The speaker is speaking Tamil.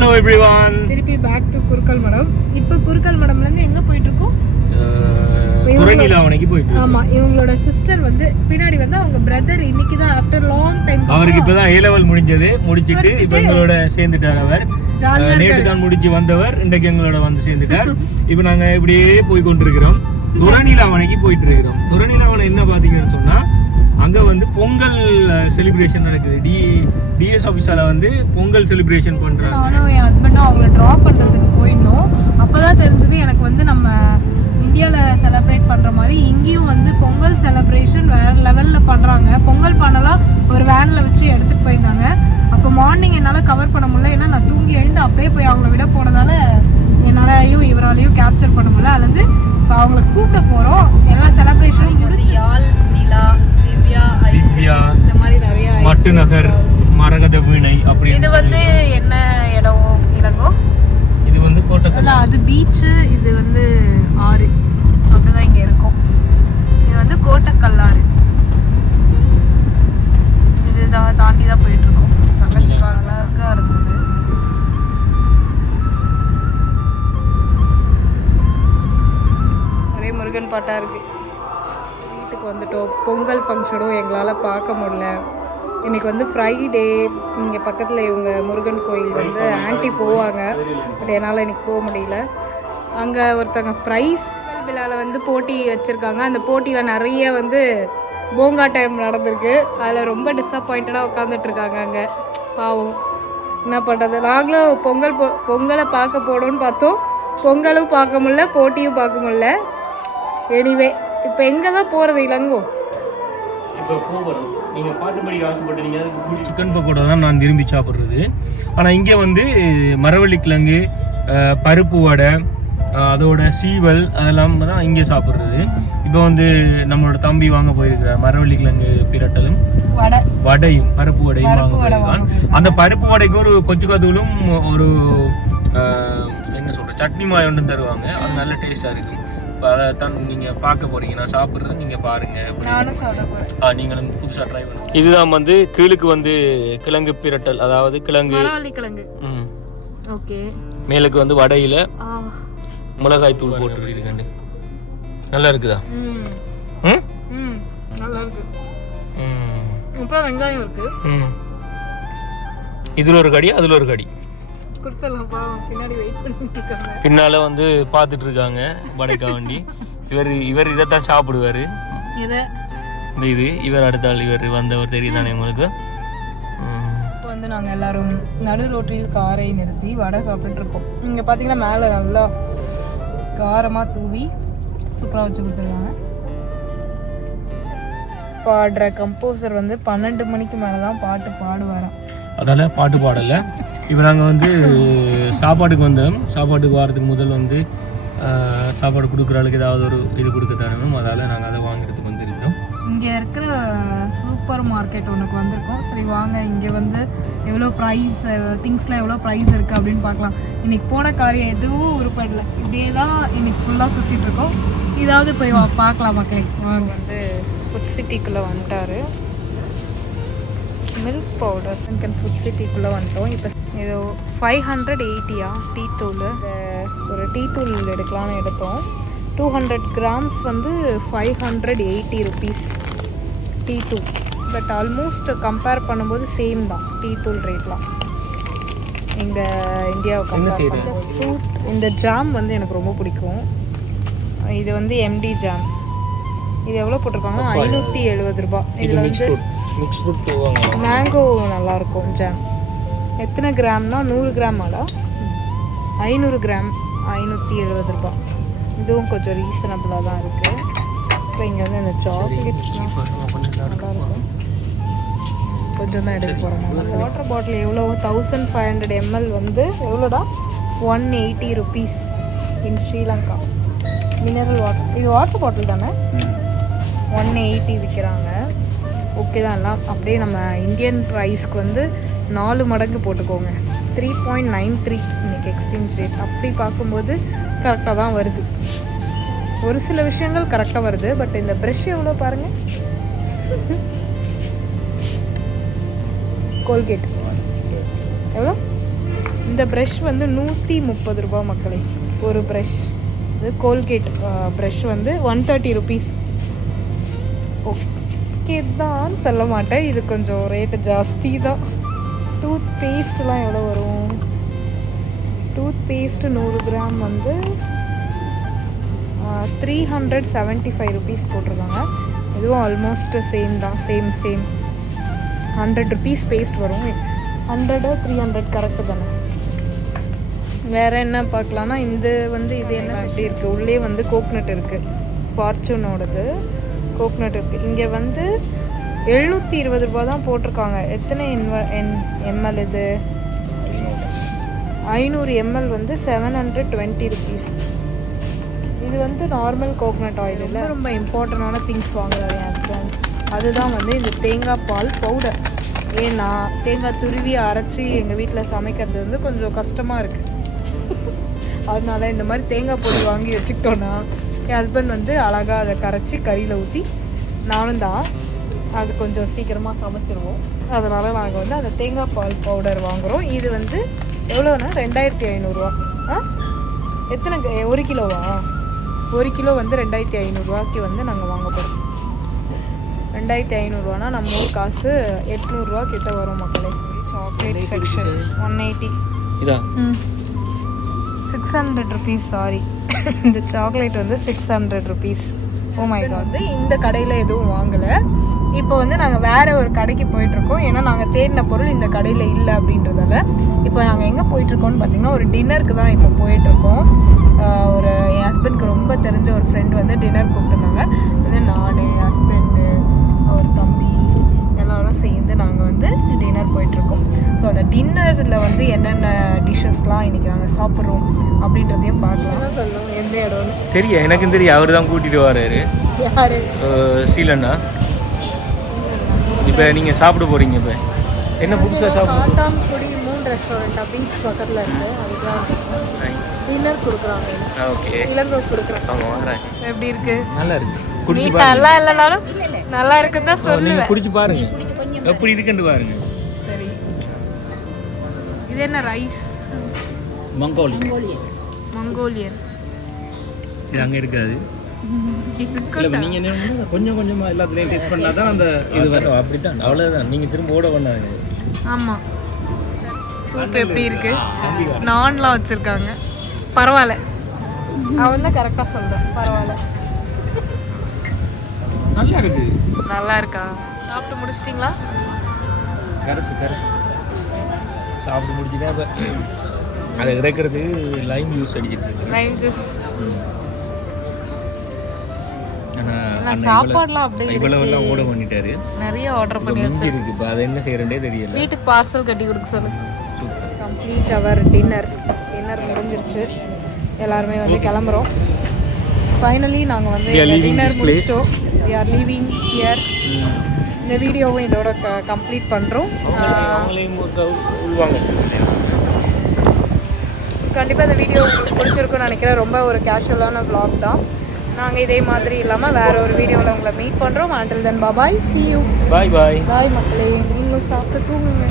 ஹலோ எவ்ரிவான் திருப்பி பேக் டு குருக்கல் மடம். இப்போ குருக்கல் மடம்ல இருந்து எங்க போயிட்டு இருக்கோம் குரங்கிலாவணைக்கு போயிட்டு ஆமா இவங்களோட சிஸ்டர் வந்து பின்னாடி வந்து அவங்க பிரதர் இன்னைக்கு தான் ஆஃப்டர் லாங் டைம் அவருக்கு இப்பதான் ஏ லெவல் முடிஞ்சது. முடிச்சிட்டு இப்ப எங்களோட சேர்ந்துட்டார் அவர். நேற்று தான் முடிச்சு வந்தவர். இன்றைக்கு எங்களோட வந்து சேர்ந்துட்டார். இப்போ நாங்க இப்படியே போய் கொண்டிருக்கிறோம் துறநிலாவணைக்கு போயிட்டு இருக்கிறோம் துறநிலாவணை என்ன பாத்தீங்கன்னு சொன்னா அங்க வந்து பொங்கல் செலிப்ரேஷன் நடக்குது. டி டிஎஸ் ஆஃபீஸால வந்து பொங்கல் செலிப்ரேஷன் பண்றாங்க. நானும் என் ஹஸ்பண்டும் அவங்கள ட்ராப் பண்றதுக்கு போயிருந்தோம். அப்பதான் தெரிஞ்சது எனக்கு வந்து நம்ம இந்தியாவில் செலிப்ரேட் பண்ற மாதிரி இங்கேயும் வந்து பொங்கல் செலிப்ரேஷன் வேற லெவல்ல பண்றாங்க. பொங்கல் பண்ணலாம் ஒரு வேன்ல வச்சு எடுத்துட்டு போயிருந்தாங்க. அப்போ மார்னிங் என்னால் கவர் பண்ண முடியல. ஏன்னா நான் தூங்கி எழுந்து அப்படியே போய் அவங்கள விட போனதால என்னாலையும் இவராலையும் கேப்சர் பண்ண முடியல. அதுலேருந்து இப்போ அவங்கள கூப்பிட போகிறோம் எல்லா செலிப்ரேஷனும் இங்கே வந்து யாழ் நிலா திவ்யா திவ்யா இந்த மாதிரி நிறைய ice மட்டு நகர் மரகத வீணை அப்படி இது வந்து என்ன இடம் இளங்கோ? இது வந்து கோட்டக்கல். அது பீச்சு இது வந்து ஆறு. அப்படிதான் இங்க இருக்கும். இது வந்து கோட்டக்கல்லாறு இதுதான் தாண்டி தான் போயிட்டு இருக்கோம் தங்கச்சி நல்லா இருக்கா இருந்தது ஒரே முருகன் பாட்டா இருக்கு. வந்துட்டோம். பொங்கல் ஃபங்க்ஷனும் எங்களால் பார்க்க முடியல. இன்னைக்கு வந்து ஃப்ரைடே இங்கே பக்கத்தில் இவங்க முருகன் கோயில் வந்து ஆன்ட்டி போவாங்க. பட் என்னால் இன்னைக்கு போக முடியல. அங்கே ஒருத்தங்க ப்ரைஸ் விழாவில் வந்து போட்டி வச்சுருக்காங்க. அந்த போட்டியில் நிறைய வந்து போங்கா டைம் நடந்திருக்கு. அதில் ரொம்ப டிஸப்பாயிண்டடாக உட்காந்துட்டு இருக்காங்க அங்கே. பாவம். என்ன பண்ணுறது நாங்களும் பொங்கல் பொ பொங்கலை பார்க்க போனோம்னு பார்த்தோம். பொங்கலும் பார்க்க முடியல போட்டியும் பார்க்க முடியல. எனிவே இப்போ எங்கே தான் போகிறது இளங்கோ? இப்போ போகிறோம் நீங்கள் பாட்டு படிக்க ஆசைப்பட்டீங்க சிக்கன் பக்கோடா தான் நான் விரும்பி சாப்பிட்றது. ஆனால் இங்கே வந்து மரவள்ளி கிழங்கு பருப்பு வடை அதோட சீவல் அதெல்லாம் தான் இங்கே சாப்பிட்றது. இப்போ வந்து நம்மளோட தம்பி வாங்க போயிருக்கிறார் மரவள்ளி கிழங்கு பிரட்டலும் வடை. வடையும் பருப்பு வடையும் வாங்க போயிருக்கான். அந்த பருப்பு வடைக்கு ஒரு கொச்சு கதூலும் ஒரு என்ன சொல்ற சட்னி மாதிரி ஒன்று தருவாங்க. அது நல்ல டேஸ்டாக இருக்கும். தான் நீங்கள் பார்க்க போறீங்க. நான் சாப்பிட்றது நீங்கள் பாருங்க. நானும் சாப்பிட போகிறேன் ஆ நீங்களும் புதுசாக ட்ரை பண்ணுங்க. இதுதான் வந்து கீழுக்கு வந்து கிழங்கு பிரட்டல். அதாவது கிழங்கு கிழங்கு. ம், ஓகே. மேலுக்கு வந்து வடையில மிளகாய் தூள் போட்டுருக்கண்டு நல்லா இருக்குதா? ம். ம்? ம் நல்லா இருக்கு. ம், அப்புறம் வெங்காயம் இருக்கு. ம். இதில் ஒரு கடி அதில் ஒரு கடி. பின்னால வந்து பார்த்துட்டு இருக்காங்க வடைக்கா வண்டி இவர் இவர் இதைத்தான் சாப்பிடுவாரு. இதை இந்த இது இவர் அடுத்த ஆள் இவர் வந்தவர் தெரியுதானே உங்களுக்கு. இப்போ வந்து நாங்கள் எல்லாரும் நடு ரோட்டில் காரை நிறுத்தி வடை சாப்பிட்டுட்டு இருக்கோம். இங்கே பார்த்தீங்கன்னா மேலே நல்லா காரமாக தூவி சூப்பராக வச்சு கொடுத்துருக்காங்க. பாடுற கம்போசர் வந்து பன்னெண்டு மணிக்கு மேலே தான் பாட்டு பாடுவாராம். அதால பாட்டு பாடல. இப்போ நாங்கள் வந்து சாப்பாட்டுக்கு வந்தோம். சாப்பாட்டுக்கு வாரத்துக்கு முதல் வந்து சாப்பாடு கொடுக்குற ஆளுக்கு ஏதாவது ஒரு இது கொடுக்க தரணும். அதால நாங்கள் அதை வாங்குறதுக்கு வந்திருக்கிறோம். இங்கே இருக்கிற சூப்பர் மார்க்கெட் ஒன்றுக்கு வந்திருக்கோம். சரி வாங்க. இங்கே வந்து எவ்வளோ ப்ரைஸ் திங்ஸ்லாம் எவ்வளோ ப்ரைஸ் இருக்குது அப்படின்னு பார்க்கலாம். இன்னைக்கு போன காரியம் எதுவும் உருப்படல. இப்படியே தான் இன்னைக்கு ஃபுல்லாக சுற்றிட்டு இருக்கோம். இதாவது போய் வா பார்க்கலாம் மக்களே. வாங்க வந்து ஃபுட் சிட்டிக்குள்ளே வந்துட்டாரு. மில்க் பவுடர் சிங்கன் ஃபுட் சிட்டிக்குள்ளே வந்துட்டோம் இப்போ இது ஃபைவ் ஹண்ட்ரட் எயிட்டியா டீ தூள். ஒரு டீ தூள் எடுக்கலாம்னு எடுத்தோம். டூ ஹண்ட்ரட் கிராம்ஸ் வந்து five hundred eighty rupees tea தூள். பட் ஆல்மோஸ்ட் கம்பேர் பண்ணும்போது சேம் தான். டீ தூள் ரேட்லாம் எங்கள் இந்தியாவை கம்பேர்? பண்ணும்போது. ஃப்ரூட் இந்த ஜாம் வந்து எனக்கு ரொம்ப பிடிக்கும். இது வந்து எம்டி ஜாம் இது எவ்வளோ போட்டிருக்காங்க ஐநூற்றி எழுபது இது இதில் வந்து மிக்ஸ் ஃப்ரூட் மேங்கோ நல்லா இருக்கும் ஜாம் எத்தனை கிராம்னா நூறு கிராம் ஆடா ஐநூறு கிராம் ஐநூற்றி எழுபது ரூபாய் இதுவும் கொஞ்சம் ரீசனபிளாக தான் இருக்குது இப்போ இங்கே வந்து இந்த சாக்லேட்ஸ்லாம் நல்லா இருக்கும். கொஞ்சம் தான் எடுக்க போகிறோம் வாட்டர் பாட்டில் எவ்வளோ? தௌசண்ட் ஃபைவ் ஹண்ட்ரட் எம்எல் வந்து எவ்வளோடா? One eighty rupees in Sri Lanka mineral water இது வாட்டர் பாட்டில் தானே? ஒன் எயிட்டி விற்கிறாங்க ஓகே தான் எல்லாம். அப்படியே நம்ம இந்தியன் ப்ரைஸ்க்கு வந்து நாலு மடங்கு போட்டுக்கோங்க. த்ரீ பாயிண்ட் நைன் த்ரீ இன்றைக்கி எக்ஸ்சேஞ்ச் ரேட் அப்படி பார்க்கும்போது கரெக்டாக தான் வருது. ஒரு சில விஷயங்கள் கரெக்டாக வருது பட் இந்த ப்ரெஷ் எவ்வளோ பாருங்கள் கோல்கேட் எவ்வளோ இந்த ப்ரெஷ் வந்து நூற்றி முப்பது ரூபா மக்களே. ஒரு ப்ரெஷ் இது கோல்கேட் ப்ரெஷ் வந்து ஒன் தேர்ட்டி ருபீஸ் ஓகே தான் சொல்ல மாட்டேன். இது கொஞ்சம் ரேட்டு ஜாஸ்தி தான் டூத் பேஸ்ட்லாம் எவ்வளோ வரும்? டூத் பேஸ்ட் நூறு கிராம் வந்து three hundred seventy five rupees போட்டிருக்காங்க. இதுவும் ஆல்மோஸ்ட் சேம் தான். Same same hundred rupees paste வரும். ஹண்ட்ரடோ த்ரீ ஹண்ட்ரட் கரெக்டு தானே? வேற என்ன பார்க்கலாம்னா இந்த வந்து இது என்ன இப்படி இருக்குது உள்ளே வந்து கோக்னட் இருக்குது ஃபார்ச்சூனோடது கோக்னட் இருக்குது இங்கே வந்து எழுநூற்றி இருபது ரூபா தான் போட்டிருக்காங்க. எத்தனை என்வ என் எம்எல் இது? ஐநூறு எம்எல் வந்து செவன் ஹண்ட்ரட் டுவெண்ட்டி ருபீஸ் இது வந்து நார்மல் கோகனட் ஆயில் இல்லை. ரொம்ப இம்பார்ட்டண்டான திங்ஸ் வாங்குறேன் என் ஹஸ்பண்ட் அதுதான் வந்து இந்த தேங்காய் பால் பவுடர் ஏன்னா தேங்காய் துருவி அரைச்சி எங்கள் வீட்டில் சமைக்கிறது வந்து கொஞ்சம் கஷ்டமாக இருக்குது அதனால இந்த மாதிரி தேங்காய் பொடி வாங்கி வச்சுக்கிட்டோன்னா என் ஹஸ்பண்ட் வந்து அழகாக அதை கரைச்சி கறியில் ஊற்றி நானும் தான். அது கொஞ்சம் சீக்கிரமாக சமைச்சிருவோம். அதனால் நாங்கள் வந்து அந்த தேங்காய் பால் பவுடர் வாங்குகிறோம் இது வந்து எவ்வளோன்னா ரெண்டாயிரத்தி ஐநூறுரூவா ஆ? எத்தனை ஒரு கிலோவா? ஒரு கிலோ வந்து ரெண்டாயிரத்தி ஐநூறுரூவாய்க்கு வந்து நாங்கள் வாங்க போகிறோம் ரெண்டாயிரத்தி ஐநூறுரூவானா நம்ம ஊர் காசு எட்நூறுரூவா கிட்ட வரும் மக்களே. சாக்லேட் செக்ஷன் ஒன் எயிட்டி இதா? சிக்ஸ் ஹண்ட்ரட் ருபீஸ் சாரி இந்த சாக்லேட் வந்து six hundred rupees oh my வந்து இந்த கடையில் எதுவும் வாங்கலை. இப்போ வந்து நாங்கள் வேற ஒரு கடைக்கு போயிட்டுருக்கோம். ஏன்னா நாங்கள் தேடின பொருள் இந்த கடையில் இல்லை அப்படின்றதால இப்போ நாங்கள் எங்கே போயிட்டுருக்கோம்னு பார்த்தீங்கன்னா ஒரு டின்னருக்கு தான் இப்போ போயிட்டுருக்கோம். ஒரு என் ஹஸ்பண்ட்க்கு ரொம்ப தெரிஞ்ச ஒரு ஃப்ரெண்ட் வந்து டின்னர் கூப்பிட்டுருந்தாங்க. வந்து நான் என் ஹஸ்பண்டு அவர் தம்பி எல்லாரும் சேர்ந்து நாங்கள் வந்து டின்னர் போயிட்டுருக்கோம். ஸோ அந்த டின்னரில் வந்து என்னென்ன டிஷ்ஷஸ்லாம் இன்றைக்கி நாங்கள் சாப்பிட்றோம் அப்படின்றதையும் பார்க்கலாம். சொல்லுவோம் எந்த இடம்னு? தெரியும். எனக்கும் தெரியும். அவர் தான் கூட்டிட்டு வராரு. யார்? சீலண்ணா. இப்போ நீங்கள் சாப்பிட போறீங்க இப்போ. என்ன புதுசாக சாப்பிட காத்தான்குடி மூன் ரெஸ்டாரண்ட் பீச் பக்கத்தில் இருக்குது அதுதான். டின்னர் கொடுக்குறாங்க. ஓகே இளங்கோ கொடுக்குறாங்க. எப்படி இருக்கு? நல்லா இருக்கு. குடிச்சு பாருங்க. நல்லா இல்லைனாலும் நல்லா இருக்குன்னு தான் நீங்க சொல்லுவேன். குடிச்சு பாருங்க. எப்படி இருக்குன்னு பாருங்க. சரி. இது என்ன ரைஸ் மங்கோலி மங்கோலியன். இது அங்கே இருக்காது. இருக்கட்டும். நீங்க என்ன கொஞ்சம் கொஞ்சமா எல்லாத்துலயும் டெஸ்ட் பண்ணா தான் அந்த இது வரும். அப்படித்தான். அவ்வளோதான் நீங்கள் திரும்ப ஓட பண்ணாங்க ஆமா. சூப் எப்படி இருக்கு? நான்லாம் வச்சிருக்காங்க. பரவாயில்ல. அவன் தான் கரெக்டாக சொல்கிறேன் பரவாயில்ல. நல்லா இருக்கு நல்லா இருக்கா? சாப்பிட்டு முடிச்சிட்டிங்களா? கரெக்ட் கரெக்ட் சாப்பிட்டு முடிச்சுதான் இப்போ அதை இறக்குறது லைம் ஜூஸ் அடிச்சிட்டு இருக்கு. லைம் ஜூஸ் சாப்பாடுலாம் அப்படியே இவ்வளவு எல்லாம் ஓட பண்ணிட்டாரு. நிறைய ஆர்டர் பண்ணி மிஞ்சி இருக்கு. இப்போ அதை என்ன செய்யறேன்டே தெரியல. வீட்டுக்கு பார்சல் கட்டி கொடுக்க சொல்லு. சூப்பர். கம்ப்ளீட் அவர் டின்னர் டின்னர் முடிஞ்சிருச்சு. எல்லாருமே வந்து கிளம்புறோம். ஃபைனலி நாங்கள் வந்து We are leaving டின்னர். முடிச்சிட்டோம். வி ஆர் லீவிங் ஹியர் இந்த வீடியோவும் இதோட கம்ப்ளீட் பண்ணுறோம் கண்டிப்பாக இந்த வீடியோ உங்களுக்கு பிடிச்சிருக்கும்னு நினைக்கிறேன். ரொம்ப ஒரு கேஷுவலான vlog தான். நாங்கள் இதே மாதிரி இல்லாமல் வேற ஒரு வீடியோவில் உங்களை மீட் பண்ணுறோம் until then bye bye see you. Bye bye bye மக்களே. நீங்களும் சாப்பிட்டு தூங்குங்க.